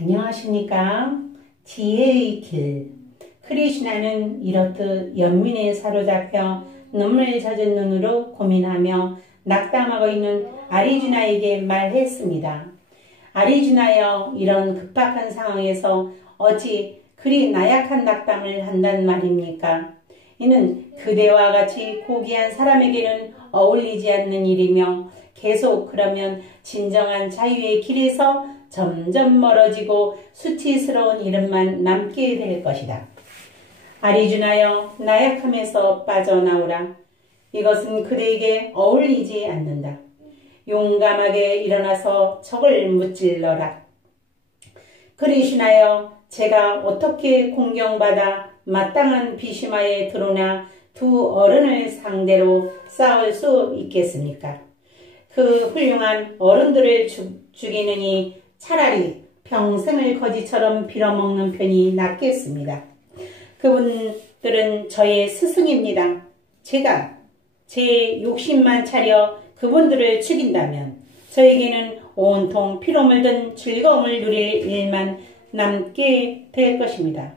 안녕하십니까? 지혜의 길. 크리슈나는 이렇듯 연민에 사로잡혀 눈물 젖은 눈으로 고민하며 낙담하고 있는 아리주나에게 말했습니다. 아리주나여, 이런 급박한 상황에서 어찌 그리 나약한 낙담을 한단 말입니까? 이는 그대와 같이 고귀한 사람에게는 어울리지 않는 일이며 계속 그러면 진정한 자유의 길에서 점점 멀어지고 수치스러운 이름만 남게 될 것이다. 아리주나여, 나약함에서 빠져나오라. 이것은 그대에게 어울리지 않는다. 용감하게 일어나서 적을 무찔러라. 크리슈나여, 제가 어떻게 공경받아 마땅한 비시마에 들어오나 두 어른을 상대로 싸울 수 있겠습니까? 그 훌륭한 어른들을 죽이느니 차라리 평생을 거지처럼 빌어먹는 편이 낫겠습니다. 그분들은 저의 스승입니다. 제가 제 욕심만 차려 그분들을 죽인다면 저에게는 온통 피로 물든 즐거움을 누릴 일만 남게 될 것입니다.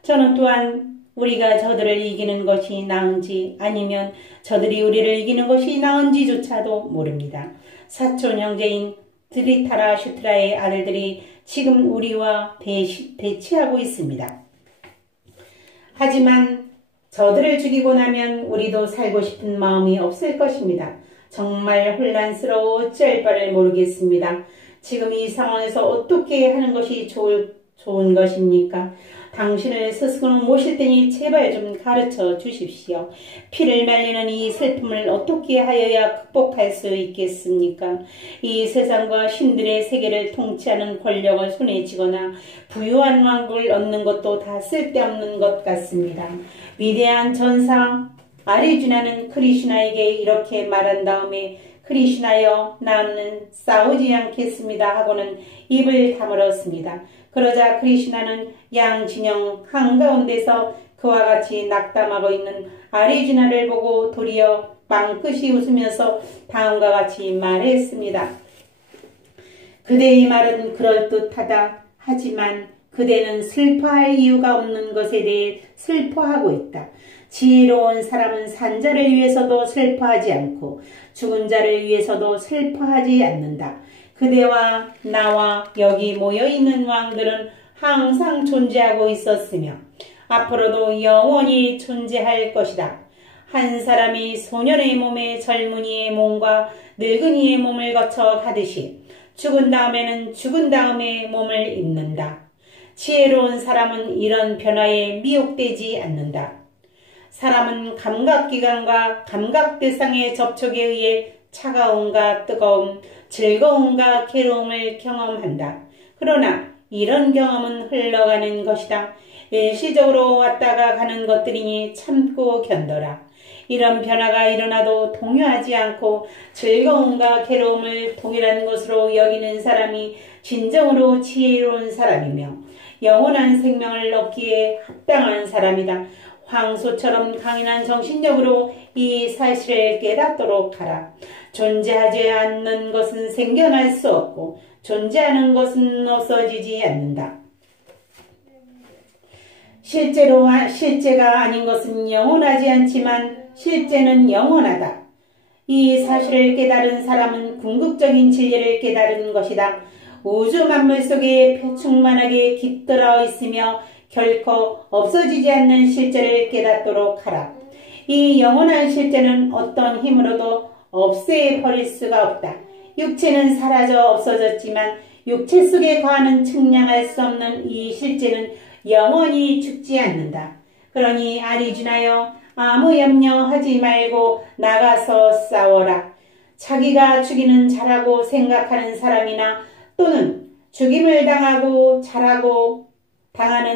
저는 또한 우리가 저들을 이기는 것이 나은지 아니면 저들이 우리를 이기는 것이 나은지조차도 모릅니다. 사촌 형제인 드리타라 슈트라의 아들들이 지금 우리와 대치하고 있습니다. 하지만 저들을 죽이고 나면 우리도 살고 싶은 마음이 없을 것입니다. 정말 혼란스러워 어찌할 바를 모르겠습니다. 지금 이 상황에서 어떻게 하는 것이 좋은 것입니까? 당신을 스스로 모실 테니 제발 좀 가르쳐 주십시오. 피를 말리는 이 슬픔을 어떻게 하여야 극복할 수 있겠습니까? 이 세상과 신들의 세계를 통치하는 권력을 손에 쥐거나 부유한 왕국을 얻는 것도 다 쓸데없는 것 같습니다. 위대한 전사 아리주나는 크리슈나에게 이렇게 말한 다음에 크리슈나여, 나는 싸우지 않겠습니다 하고는 입을 다물었습니다. 그러자 크리슈나는 양진영 한가운데서 그와 같이 낙담하고 있는 아리주나를 보고 도리어 빵긋이 웃으면서 다음과 같이 말했습니다. 그대의 말은 그럴듯하다. 하지만 그대는 슬퍼할 이유가 없는 것에 대해 슬퍼하고 있다. 지혜로운 사람은 산 자를 위해서도 슬퍼하지 않고 죽은 자를 위해서도 슬퍼하지 않는다. 그대와 나와 여기 모여있는 왕들은 항상 존재하고 있었으며 앞으로도 영원히 존재할 것이다. 한 사람이 소년의 몸에 젊은이의 몸과 늙은이의 몸을 거쳐 가듯이 죽은 다음에는 죽은 다음에 몸을 입는다. 지혜로운 사람은 이런 변화에 미혹되지 않는다. 사람은 감각기관과 감각대상의 접촉에 의해 차가움과 뜨거움, 즐거움과 괴로움을 경험한다. 그러나 이런 경험은 흘러가는 것이다. 일시적으로 왔다가 가는 것들이니 참고 견뎌라. 이런 변화가 일어나도 동요하지 않고 즐거움과 괴로움을 동일한 것으로 여기는 사람이 진정으로 지혜로운 사람이며 영원한 생명을 얻기에 합당한 사람이다. 황소처럼 강인한 정신력으로 이 사실을 깨닫도록 하라. 존재하지 않는 것은 생겨날 수 없고 존재하는 것은 없어지지 않는다. 실제가 아닌 것은 영원하지 않지만 실제는 영원하다. 이 사실을 깨달은 사람은 궁극적인 진리를 깨달은 것이다. 우주 만물 속에 충만하게 깃들어 있으며 결코 없어지지 않는 실제를 깨닫도록 하라. 이 영원한 실제는 어떤 힘으로도 없애버릴 수가 없다. 육체는 사라져 없어졌지만 육체 속에 거하는 측량할 수 없는 이 실제는 영원히 죽지 않는다. 그러니 아리주나여, 아무 염려하지 말고 나가서 싸워라. 자기가 죽이는 자라고 생각하는 사람이나 또는 죽임을 당하는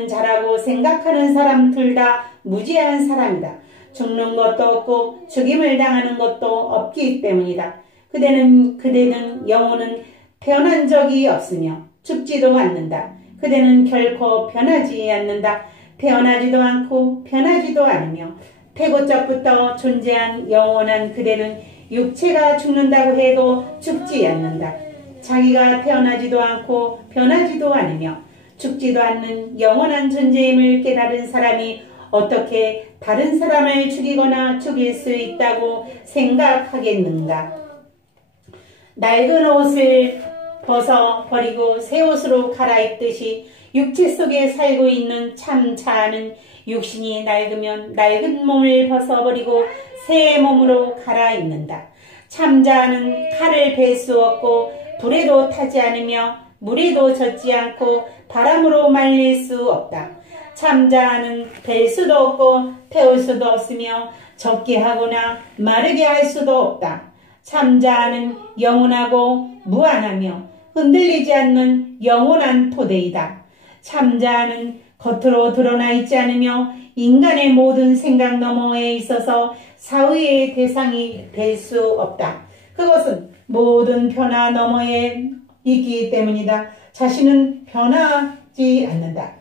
자라고 생각하는 사람 둘 다 무지한 사람이다. 죽는 것도 없고 죽임을 당하는 것도 없기 때문이다. 그대는 영혼은 변한 적이 없으며 죽지도 않는다. 그대는 결코 변하지 않는다. 태어나지도 않고 변하지도 않으며 태고적부터 존재한 영원한 그대는 육체가 죽는다고 해도 죽지 않는다. 자기가 태어나지도 않고 변하지도 않으며 죽지도 않는 영원한 존재임을 깨달은 사람이 어떻게 다른 사람을 죽이거나 죽일 수 있다고 생각하겠는가? 낡은 옷을 벗어버리고 새 옷으로 갈아입듯이 육체 속에 살고 있는 참 자아는 육신이 낡으면 낡은 몸을 벗어버리고 새 몸으로 갈아입는다. 참 자아는 칼을 벨 수 없고 불에도 타지 않으며 물에도 젖지 않고 바람으로 말릴 수 없다. 참 자아는 벨 수도 없고 태울 수도 없으며 젖게 하거나 마르게 할 수도 없다. 참 자아는 영원하고 무한하며 흔들리지 않는 영원한 토대이다. 참 자아는 겉으로 드러나 있지 않으며 인간의 모든 생각 너머에 있어서 사의의 대상이 될 수 없다. 그것은 모든 변화 너머에 있기 때문이다. 자신은 변하지 않는다.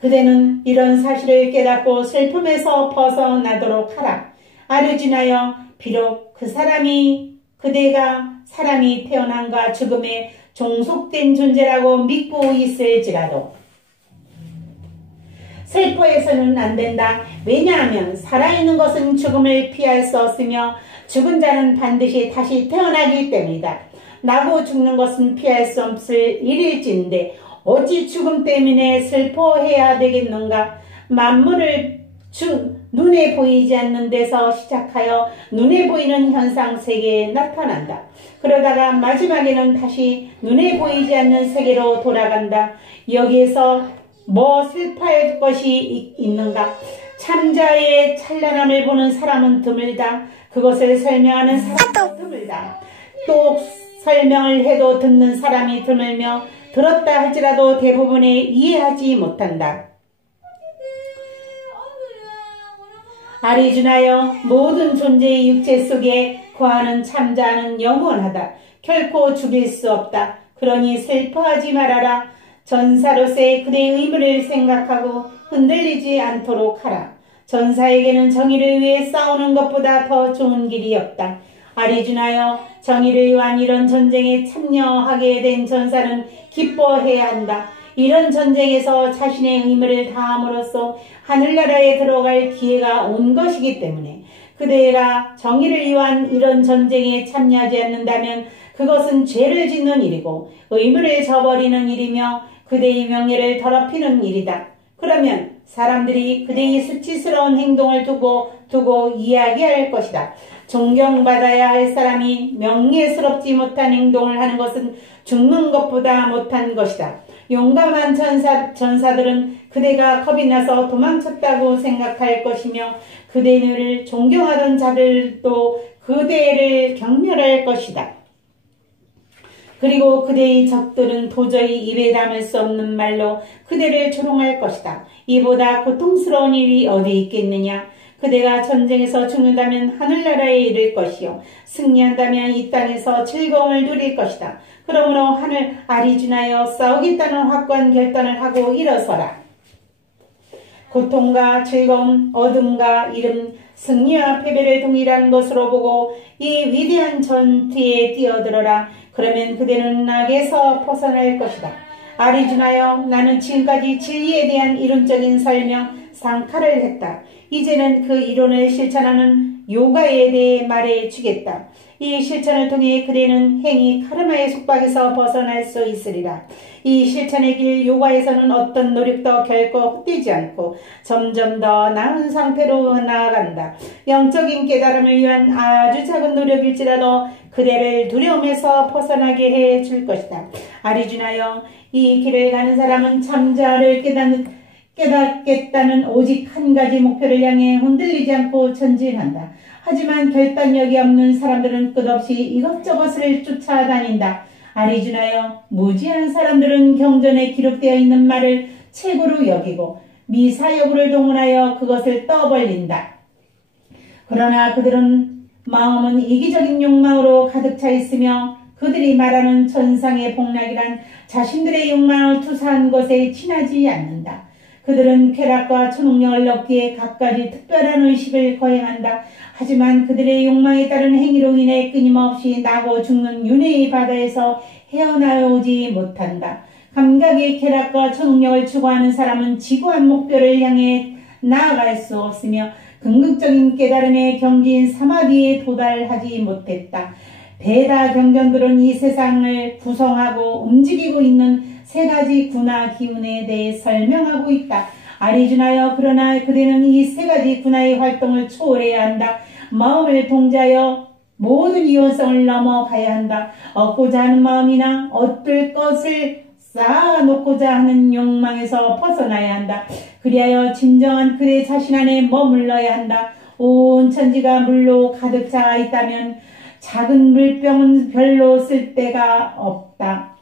그대는 이런 사실을 깨닫고 슬픔에서 벗어나도록 하라. 아르주나여, 비록 그 사람이 그대가 사람이 태어남과 죽음에 종속된 존재라고 믿고 있을지라도 슬퍼해서는 안 된다. 왜냐하면 살아있는 것은 죽음을 피할 수 없으며 죽은 자는 반드시 다시 태어나기 때문이다. 나고 죽는 것은 피할 수 없을 일일진데 어찌 죽음 때문에 슬퍼해야 되겠는가? 만물을 눈에 보이지 않는 데서 시작하여 눈에 보이는 현상 세계에 나타난다. 그러다가 마지막에는 다시 눈에 보이지 않는 세계로 돌아간다. 여기에서 뭐 슬퍼할 것이 있는가? 참자의 찬란함을 보는 사람은 드물다. 그것을 설명하는 사람은 드물다. 또 설명을 해도 듣는 사람이 드물며 들었다 할지라도 대부분이 이해하지 못한다. 아리주나여, 모든 존재의 육체 속에 거하는 참자는 영원하다. 결코 죽일 수 없다. 그러니 슬퍼하지 말아라. 전사로서의 그대의 의무를 생각하고 흔들리지 않도록 하라. 전사에게는 정의를 위해 싸우는 것보다 더 좋은 길이 없다. 아리주나여, 정의를 위한 이런 전쟁에 참여하게 된 전사는 기뻐해야 한다. 이런 전쟁에서 자신의 의무를 다함으로써 하늘나라에 들어갈 기회가 온 것이기 때문에 그대가 정의를 위한 이런 전쟁에 참여하지 않는다면 그것은 죄를 짓는 일이고 의무를 저버리는 일이며 그대의 명예를 더럽히는 일이다. 그러면 사람들이 그대의 수치스러운 행동을 두고 이야기할 것이다. 존경받아야 할 사람이 명예스럽지 못한 행동을 하는 것은 죽는 것보다 못한 것이다. 용감한 전사들은 그대가 겁이 나서 도망쳤다고 생각할 것이며 그대를 존경하던 자들도 그대를 경멸할 것이다. 그리고 그대의 적들은 도저히 입에 담을 수 없는 말로 그대를 조롱할 것이다. 이보다 고통스러운 일이 어디 있겠느냐? 그대가 전쟁에서 죽는다면 하늘나라에 이를 것이요 승리한다면 이 땅에서 즐거움을 누릴 것이다. 그러므로 하늘 아리주나여, 싸우겠다는 확고한 결단을 하고 일어서라. 고통과 즐거움, 어둠과 이름, 승리와 패배를 동일한 것으로 보고 이 위대한 전투에 뛰어들어라. 그러면 그대는 악에서 벗어날 것이다. 아리주나여, 나는 지금까지 진리에 대한 이론적인 설명, 상카를 했다. 이제는 그 이론을 실천하는 요가에 대해 말해 주겠다. 이 실천을 통해 그대는 행위 카르마의 속박에서 벗어날 수 있으리라. 이 실천의 길 요가에서는 어떤 노력도 결코 헛되지 않고 점점 더 나은 상태로 나아간다. 영적인 깨달음을 위한 아주 작은 노력일지라도 그대를 두려움에서 벗어나게 해 줄 것이다. 아리주나여, 이 길을 가는 사람은 참자를 깨닫겠다는 오직 한 가지 목표를 향해 흔들리지 않고 전진한다. 하지만 결단력이 없는 사람들은 끝없이 이것저것을 쫓아다닌다. 아리주나여, 무지한 사람들은 경전에 기록되어 있는 말을 책으로 여기고 미사여구를 동원하여 그것을 떠벌린다. 그러나 그들은 마음은 이기적인 욕망으로 가득 차 있으며 그들이 말하는 천상의 복락이란 자신들의 욕망을 투사한 것에 친하지 않는다. 그들은 쾌락과 초능력을 얻기에 갖가지 특별한 의식을 거행한다. 하지만 그들의 욕망에 따른 행위로 인해 끊임없이 나고 죽는 윤회의 바다에서 헤어나오지 못한다. 감각의 쾌락과 초능력을 추구하는 사람은 지구한 목표를 향해 나아갈 수 없으며 궁극적인 깨달음의 경지인 사마디에 도달하지 못했다. 베다 경전들은 이 세상을 구성하고 움직이고 있는 세 가지 군화 기운에 대해 설명하고 있다. 아리주나여, 그러나 그대는 이 세 가지 군화의 활동을 초월해야 한다. 마음을 통제하여 모든 이원성을 넘어가야 한다. 얻고자 하는 마음이나 얻을 것을 쌓아놓고자 하는 욕망에서 벗어나야 한다. 그리하여 진정한 그대 자신 안에 머물러야 한다. 온 천지가 물로 가득 차 있다면 작은 물병은 별로 쓸데가 없다.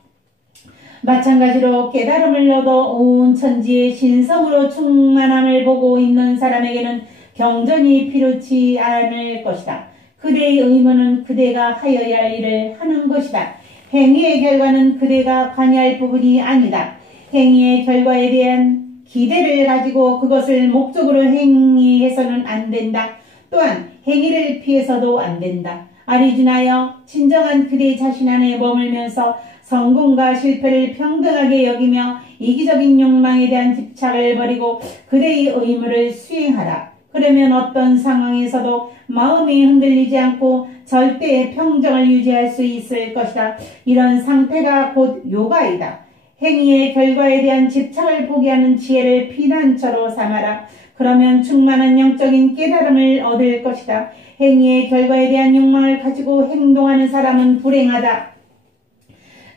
마찬가지로 깨달음을 얻어 온 천지의 신성으로 충만함을 보고 있는 사람에게는 경전이 필요치 않을 것이다. 그대의 의무는 그대가 하여야 할 일을 하는 것이다. 행위의 결과는 그대가 관여할 부분이 아니다. 행위의 결과에 대한 기대를 가지고 그것을 목적으로 행위해서는 안 된다. 또한 행위를 피해서도 안 된다. 아리주나여, 진정한 그대 자신 안에 머물면서 성공과 실패를 평등하게 여기며 이기적인 욕망에 대한 집착을 버리고 그대의 의무를 수행하라. 그러면 어떤 상황에서도 마음이 흔들리지 않고 절대의 평정을 유지할 수 있을 것이다. 이런 상태가 곧 요가이다. 행위의 결과에 대한 집착을 포기하는 지혜를 피난처로 삼아라. 그러면 충만한 영적인 깨달음을 얻을 것이다. 행위의 결과에 대한 욕망을 가지고 행동하는 사람은 불행하다.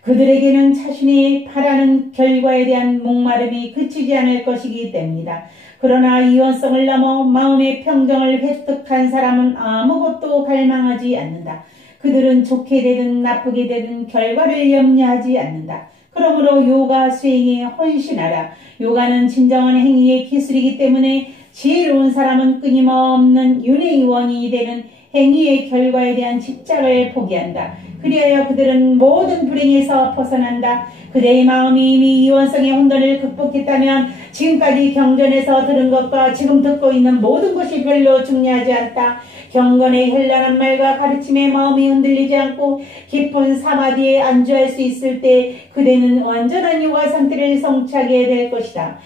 그들에게는 자신이 바라는 결과에 대한 목마름이 그치지 않을 것이기 때문이다. 그러나 이원성을 넘어 마음의 평정을 획득한 사람은 아무것도 갈망하지 않는다. 그들은 좋게 되든 나쁘게 되든 결과를 염려하지 않는다. 그러므로 요가 수행에 헌신하라. 요가는 진정한 행위의 기술이기 때문에 지혜로운 사람은 끊임없는 윤회의 원인이 되는 행위의 결과에 대한 집착을 포기한다. 그리하여 그들은 모든 불행에서 벗어난다. 그대의 마음이 이미 이원성의 혼돈을 극복했다면 지금까지 경전에서 들은 것과 지금 듣고 있는 모든 것이 별로 중요하지 않다. 경건의 현란한 말과 가르침에 마음이 흔들리지 않고 깊은 사마디에 안주할 수 있을 때 그대는 완전한 요가 상태를 성취하게 될 것이다.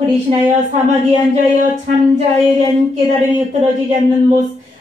그리시나여, 사마디에 앉아여 참자에 대한 깨달음이 떨어지지 않는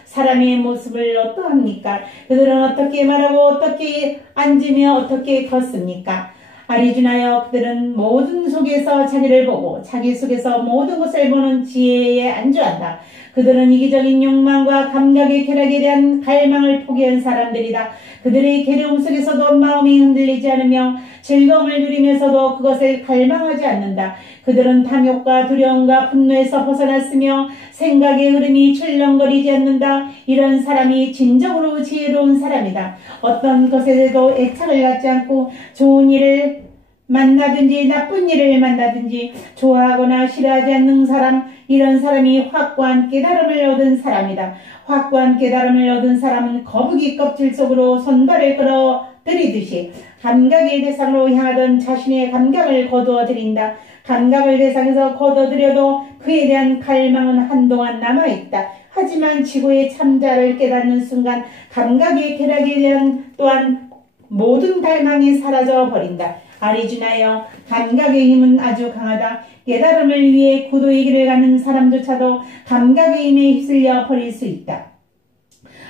사람의 모습을 어떠합니까? 그들은 어떻게 말하고 어떻게 앉으며 어떻게 걷습니까? 아리주나여, 그들은 모든 속에서 자기를 보고 자기 속에서 모든 것을 보는 지혜에 안주한다. 그들은 이기적인 욕망과 감각의 쾌락에 대한 갈망을 포기한 사람들이다. 그들의 괴로움 속에서도 마음이 흔들리지 않으며 즐거움을 누리면서도 그것을 갈망하지 않는다. 그들은 탐욕과 두려움과 분노에서 벗어났으며 생각의 흐름이 출렁거리지 않는다. 이런 사람이 진정으로 지혜로운 사람이다. 어떤 것에도 애착을 갖지 않고 좋은 일을 만나든지 나쁜 일을 만나든지 좋아하거나 싫어하지 않는 사람, 이런 사람이 확고한 깨달음을 얻은 사람이다. 확고한 깨달음을 얻은 사람은 거북이 껍질 속으로 손발을 끌어 들이듯이 감각의 대상으로 향하던 자신의 감각을 거두어 들인다. 감각을 대상에서 거둬들여도 그에 대한 갈망은 한동안 남아있다. 하지만 지구의 참자를 깨닫는 순간 감각의 쾌락에 대한 또한 모든 갈망이 사라져 버린다. 아리주나여, 감각의 힘은 아주 강하다. 깨달음을 위해 구도의 길을 가는 사람조차도 감각의 힘에 휩쓸려 버릴 수 있다.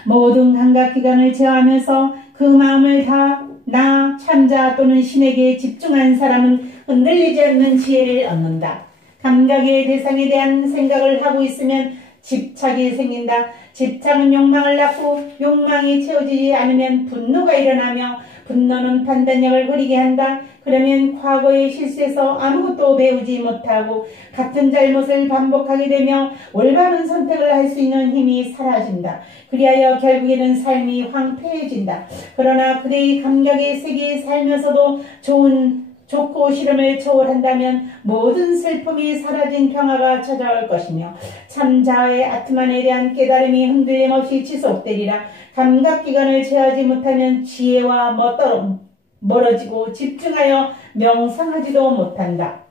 모든 감각기관을 제어하면서 그 마음을 다 나, 참자 또는 신에게 집중한 사람은 흔들리지 않는 지혜를 얻는다. 감각의 대상에 대한 생각을 하고 있으면 집착이 생긴다. 집착은 욕망을 낳고 욕망이 채워지지 않으면 분노가 일어나며 분노는 판단력을 흐리게 한다. 그러면 과거의 실수에서 아무것도 배우지 못하고 같은 잘못을 반복하게 되며 올바른 선택을 할 수 있는 힘이 사라진다. 그리하여 결국에는 삶이 황폐해진다. 그러나 그대의 감각의 세계에 살면서도 좋고 싫음을 초월한다면 모든 슬픔이 사라진 평화가 찾아올 것이며 참자의 아트만에 대한 깨달음이 흔들림 없이 지속되리라. 감각기관을 제어하지 못하면 지혜와 멀어지고 집중하여 명상하지도 못한다.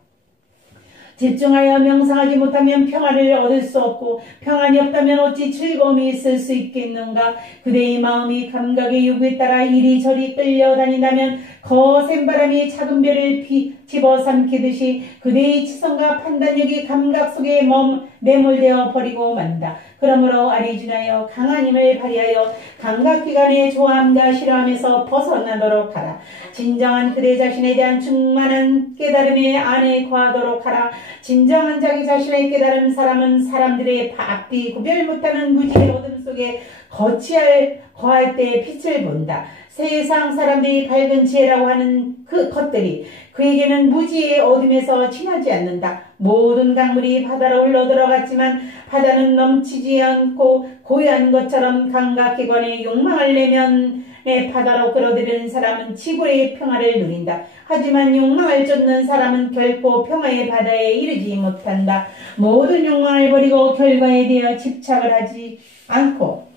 집중하여 명상하지 못하면 평화를 얻을 수 없고 평안이 없다면 어찌 즐거움이 있을 수 있겠는가. 그대의 마음이 감각의 요구에 따라 이리저리 끌려다닌다면 거센 바람이 작은 별을 집어삼키듯이 그대의 지성과 판단력이 감각 속에 매몰되어 버리고 만다. 그러므로 아리주나여 강한 힘을 발휘하여 감각기관의 좋아함과 싫어함에서 벗어나도록 하라. 진정한 그대 자신에 대한 충만한 깨달음의 안에 거하도록 하라. 진정한 자기 자신의 깨달은 사람은 사람들의 앞뒤 구별 못하는 무지의 어둠 속에 거할 때 빛을 본다. 세상 사람들이 밝은 지혜라고 하는 그 것들이 그에게는 무지의 어둠에서 지나지 않는다. 모든 강물이 바다로 흘러들어갔지만 바다는 넘치지 않고 고요한 것처럼 감각기관의 욕망을 내면의 바다로 끌어들이는 사람은 지구의 평화를 누린다. 하지만 욕망을 쫓는 사람은 결코 평화의 바다에 이르지 못한다. 모든 욕망을 버리고 결과에 대해 집착을 하지 않고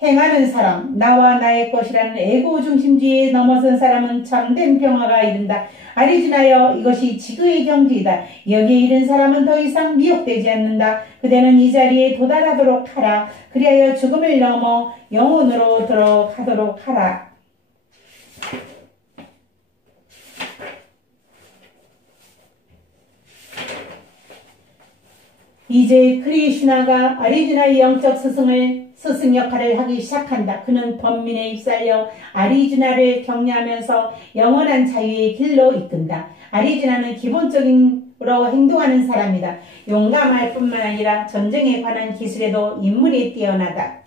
행하는 사람, 나와 나의 것이라는 에고 중심주의에 넘어선 사람은 참된 평화가 이른다. 아리주나여, 이것이 지구의 경지이다. 여기에 이른 사람은 더 이상 미혹되지 않는다. 그대는 이 자리에 도달하도록 하라. 그리하여 죽음을 넘어 영혼으로 들어가도록 하라. 이제 크리슈나가 아리주나의 영적 스승 역할을 하기 시작한다. 그는 번민에 휩쓸려 아리주나를 격려하면서 영원한 자유의 길로 이끈다. 아리주나는 기본적으로 행동하는 사람이다. 용감할 뿐만 아니라 전쟁에 관한 기술에도 인물이 뛰어나다.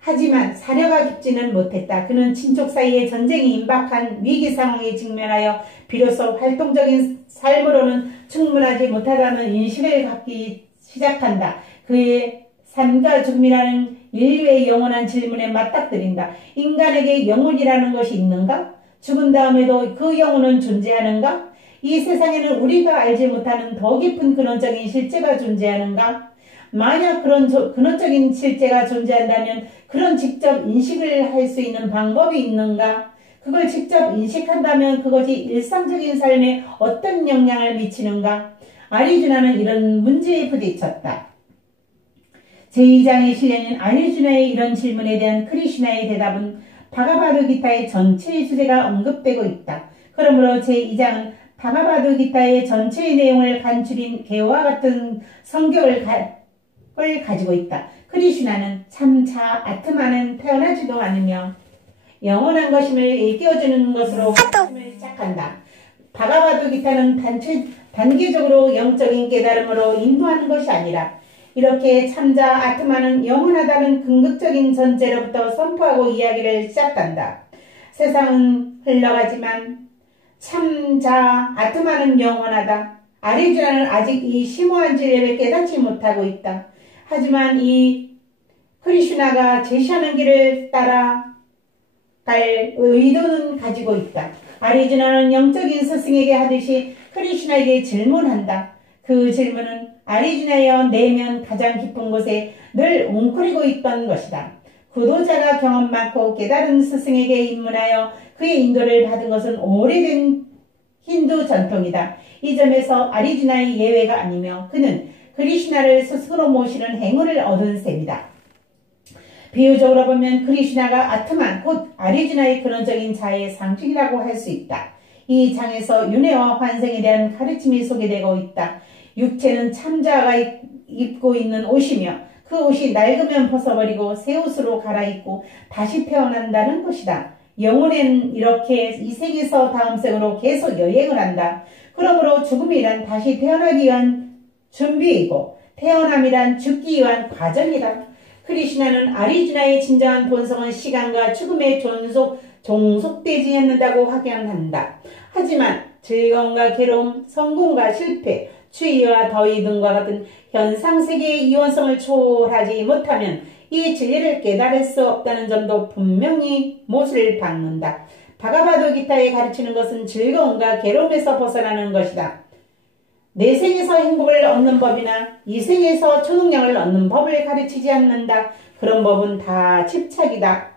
하지만 사려가 깊지는 못했다. 그는 친족 사이에 전쟁이 임박한 위기 상황에 직면하여 비로소 활동적인 삶으로는 충분하지 못하다는 인식을 갖기 시작한다. 그의 삶과 죽음이라는 인류의 영원한 질문에 맞닥뜨린다. 인간에게 영혼이라는 것이 있는가? 죽은 다음에도 그 영혼은 존재하는가? 이 세상에는 우리가 알지 못하는 더 깊은 근원적인 실제가 존재하는가? 만약 그런 근원적인 실제가 존재한다면 그런 직접 인식을 할 수 있는 방법이 있는가? 그걸 직접 인식한다면 그것이 일상적인 삶에 어떤 영향을 미치는가? 아리주나는 이런 문제에 부딪혔다. 제2장에 실려있는 아리주나의 이런 질문에 대한 크리슈나의 대답은 바가바드기타의 전체의 주제가 언급되고 있다. 그러므로 제2장은 바가바드기타의 전체의 내용을 간추린 개와 같은 성격을 가지고 있다. 크리슈나는 참자 아트마는 태어나지도 않으며 영원한 것임을 일깨워주는 것으로 가르침을 시작한다. 바가바드기타는 단계적으로 영적인 깨달음으로 인도하는 것이 아니라 이렇게 참자 아트마는 영원하다는 궁극적인 전제로부터 선포하고 이야기를 시작한다. 세상은 흘러가지만 참자 아트마는 영원하다. 아리주나는 아직 이 심오한 진리를 깨닫지 못하고 있다. 하지만 이 크리슈나가 제시하는 길을 따라 갈 의도는 가지고 있다. 아리주나는 영적인 스승에게 하듯이 크리슈나에게 질문한다. 그 질문은 아리주나의 내면 가장 깊은 곳에 늘 웅크리고 있던 것이다. 구도자가 경험 많고 깨달은 스승에게 입문하여 그의 인도를 받은 것은 오래된 힌두 전통이다. 이 점에서 아리주나의 예외가 아니며 그는 크리슈나를 스스로 모시는 행운을 얻은 셈이다. 비유적으로 보면 크리슈나가 아트만 곧 아리주나의 근원적인 자의 상징이라고 할 수 있다. 이 장에서 윤회와 환생에 대한 가르침이 소개되고 있다. 육체는 참자가 입고 있는 옷이며 그 옷이 낡으면 벗어버리고 새 옷으로 갈아입고 다시 태어난다는 것이다. 영혼은 이렇게 이 세계에서 다음 생으로 계속 여행을 한다. 그러므로 죽음이란 다시 태어나기 위한 준비이고 태어남이란 죽기 위한 과정이다. 크리슈나는 아리주나의 진정한 본성은 시간과 죽음에 종속되지 않는다고 확연한다. 하지만 즐거움과 괴로움, 성공과 실패, 추위와 더위 등과 같은 현상세계의 이원성을 초월하지 못하면 이 진리를 깨달을 수 없다는 점도 분명히 못을 박는다. 바가바드기타에 가르치는 것은 즐거움과 괴로움에서 벗어나는 것이다. 내 생에서 행복을 얻는 법이나 이 생에서 초능력을 얻는 법을 가르치지 않는다. 그런 법은 다 집착이다.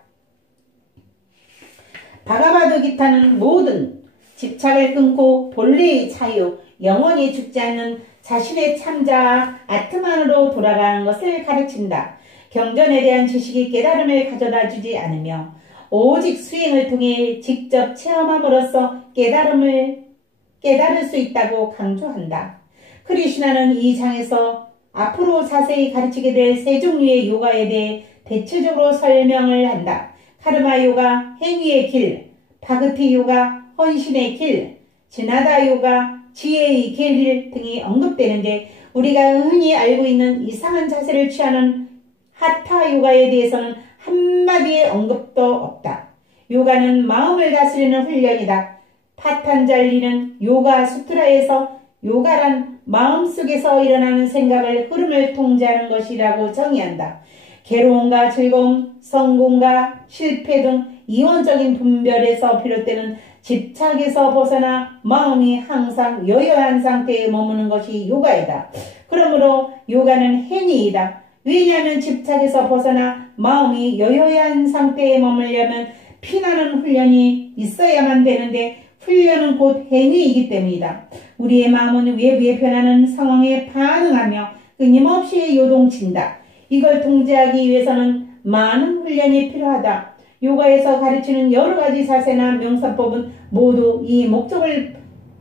바가바드기타는 모든 집착을 끊고 본래의 자유, 영원히 죽지 않는 자신의 참자 아트만으로 돌아가는 것을 가르친다. 경전에 대한 지식이 깨달음을 가져다 주지 않으며 오직 수행을 통해 직접 체험함으로써 깨달을 수 있다고 강조한다. 크리슈나는 이 장에서 앞으로 자세히 가르치게 될 세 종류의 요가에 대해 대체적으로 설명을 한다. 카르마 요가, 행위의 길, 바그티 요가, 헌신의 길, 지나다 요가, 지혜의 길 등이 언급되는데 우리가 흔히 알고 있는 이상한 자세를 취하는 하타 요가에 대해서는 한마디의 언급도 없다. 요가는 마음을 다스리는 훈련이다. 파탄잘리는 요가 수트라에서 요가란 마음속에서 일어나는 생각을 흐름을 통제하는 것이라고 정의한다. 괴로움과 즐거움, 성공과 실패 등 이원적인 분별에서 비롯되는 집착에서 벗어나 마음이 항상 여여한 상태에 머무는 것이 요가이다. 그러므로 요가는 행위이다. 왜냐하면 집착에서 벗어나 마음이 여여한 상태에 머물려면 피나는 훈련이 있어야만 되는데 훈련은 곧 행위이기 때문이다. 우리의 마음은 외부에 변하는 상황에 반응하며 끊임없이 요동친다. 이걸 통제하기 위해서는 많은 훈련이 필요하다. 요가에서 가르치는 여러 가지 자세나 명상법은 모두 이 목적을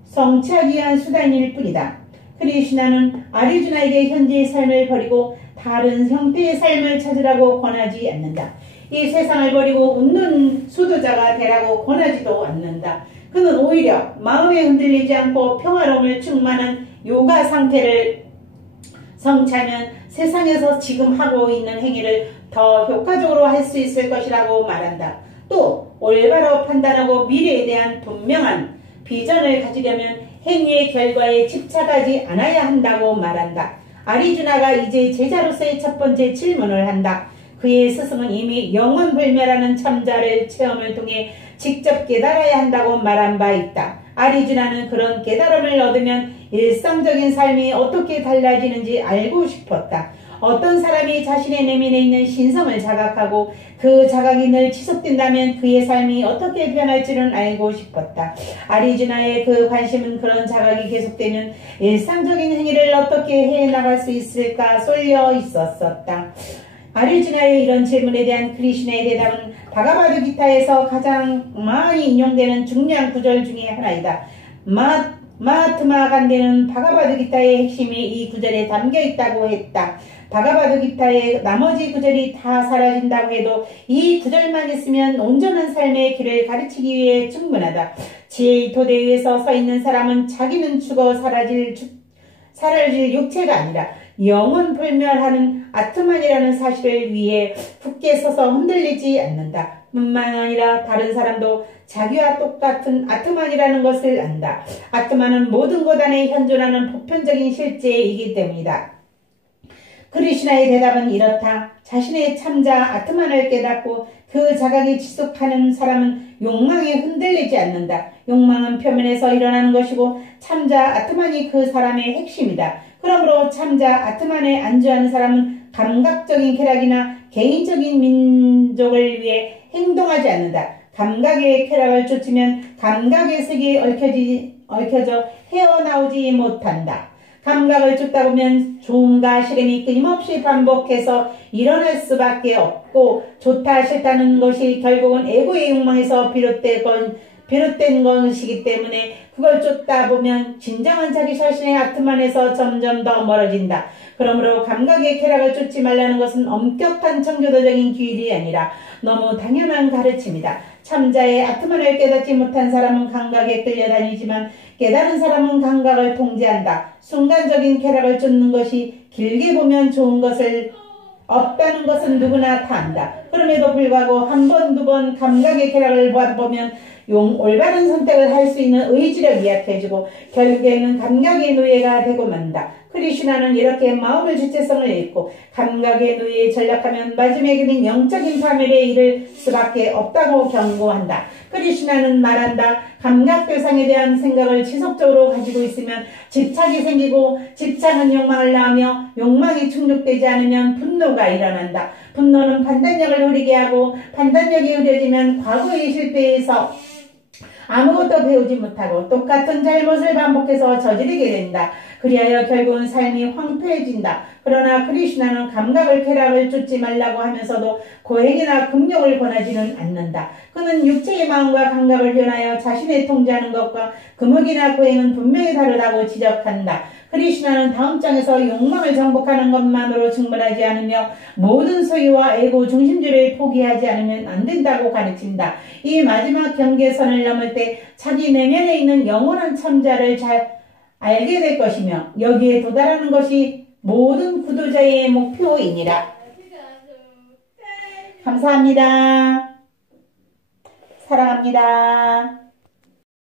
성취하기 위한 수단일 뿐이다. 크리슈나는 아리주나에게 현재의 삶을 버리고 다른 형태의 삶을 찾으라고 권하지 않는다. 이 세상을 버리고 웃는 수도자가 되라고 권하지도 않는다. 그는 오히려 마음에 흔들리지 않고 평화로움을 충만한 요가 상태를 성취하면 세상에서 지금 하고 있는 행위를 더 효과적으로 할 수 있을 것이라고 말한다. 또 올바로 판단하고 미래에 대한 분명한 비전을 가지려면 행위의 결과에 집착하지 않아야 한다고 말한다. 아리주나가 이제 제자로서의 첫 번째 질문을 한다. 그의 스승은 이미 영원불멸하는 참자를 체험을 통해 직접 깨달아야 한다고 말한 바 있다. 아리주나는 그런 깨달음을 얻으면 일상적인 삶이 어떻게 달라지는지 알고 싶었다. 어떤 사람이 자신의 내면에 있는 신성을 자각하고 그 자각이 늘 지속된다면 그의 삶이 어떻게 변할지는 알고 싶었다. 아리주나의 그 관심은 그런 자각이 계속되면 일상적인 행위를 어떻게 해나갈 수 있을까 쏠려 있었었다. 아리주나의 이런 질문에 대한 크리슈나의 대답은 바가바드기타에서 가장 많이 인용되는 중요한 구절 중에 하나이다. 마하트마 간디는 바가바드기타의 핵심이 이 구절에 담겨 있다고 했다. 바가바드기타의 나머지 구절이 다 사라진다고 해도 이 구절만 있으면 온전한 삶의 길을 가르치기 위해 충분하다. 지혜의 토대 위에서 서 있는 사람은 자기는 죽어 사라질 육체가 아니라 영원 불멸하는 아트만이라는 사실을 위해 굳게 서서 흔들리지 않는다. 뿐만 아니라 다른 사람도 자기와 똑같은 아트만이라는 것을 안다. 아트만은 모든 것 안에 현존하는 보편적인 실제이기 때문이다. 크리슈나의 대답은 이렇다. 자신의 참자 아트만을 깨닫고 그 자각이 지속하는 사람은 욕망에 흔들리지 않는다. 욕망은 표면에서 일어나는 것이고 참자 아트만이 그 사람의 핵심이다. 그러므로 참자 아트만에 안주하는 사람은 감각적인 쾌락이나 개인적인 민족을 위해 행동하지 않는다. 감각의 쾌락을 쫓으면 감각의 세계에 얽혀져 헤어나오지 못한다. 감각을 쫓다 보면 좋음과 싫음이 끊임없이 반복해서 일어날 수밖에 없고 좋다 싫다는 것이 결국은 에고의 욕망에서 비롯된 것이기 때문에 그걸 쫓다 보면 진정한 자기 자신의 아트만에서 점점 더 멀어진다. 그러므로 감각의 쾌락을 쫓지 말라는 것은 엄격한 청교도적인 규율이 아니라 너무 당연한 가르침이다. 참자의 아트만을 깨닫지 못한 사람은 감각에 끌려다니지만 깨달은 사람은 감각을 통제한다. 순간적인 쾌락을 쫓는 것이 길게 보면 좋은 것을 없다는 것은 누구나 다 안다. 그럼에도 불구하고 한 번, 두 번 감각의 쾌락을 보면 올바른 선택을 할 수 있는 의지력이 약해지고 결국에는 감각의 노예가 되고 만다. 크리슈나는 이렇게 마음의 주체성을 잃고 감각의 노예에 전락하면 마지막에는 영적인 파멸에 이를 수밖에 없다고 경고한다. 크리슈나는 말한다. 감각 대상에 대한 생각을 지속적으로 가지고 있으면 집착이 생기고 집착은 욕망을 낳으며 욕망이 충족되지 않으면 분노가 일어난다. 분노는 판단력을 흐리게 하고 판단력이 흐려지면 과거의 실패에서 아무것도 배우지 못하고 똑같은 잘못을 반복해서 저지르게 된다. 그리하여 결국은 삶이 황폐해진다. 그러나 크리슈나는 감각을 쾌락을 쫓지 말라고 하면서도 고행이나 금욕을 권하지는 않는다. 그는 육체의 마음과 감각을 변하여 자신의 통제하는 것과 금욕이나 고행은 분명히 다르다고 지적한다. 크리슈나는 다음 장에서 욕망을 정복하는 것만으로 충분하지 않으며 모든 소유와 에고 중심주의를 포기하지 않으면 안 된다고 가르친다. 이 마지막 경계선을 넘을 때 자기 내면에 있는 영원한 참자를 잘 알게 될 것이며 여기에 도달하는 것이 모든 구도자의 목표이니라. 감사합니다. 사랑합니다.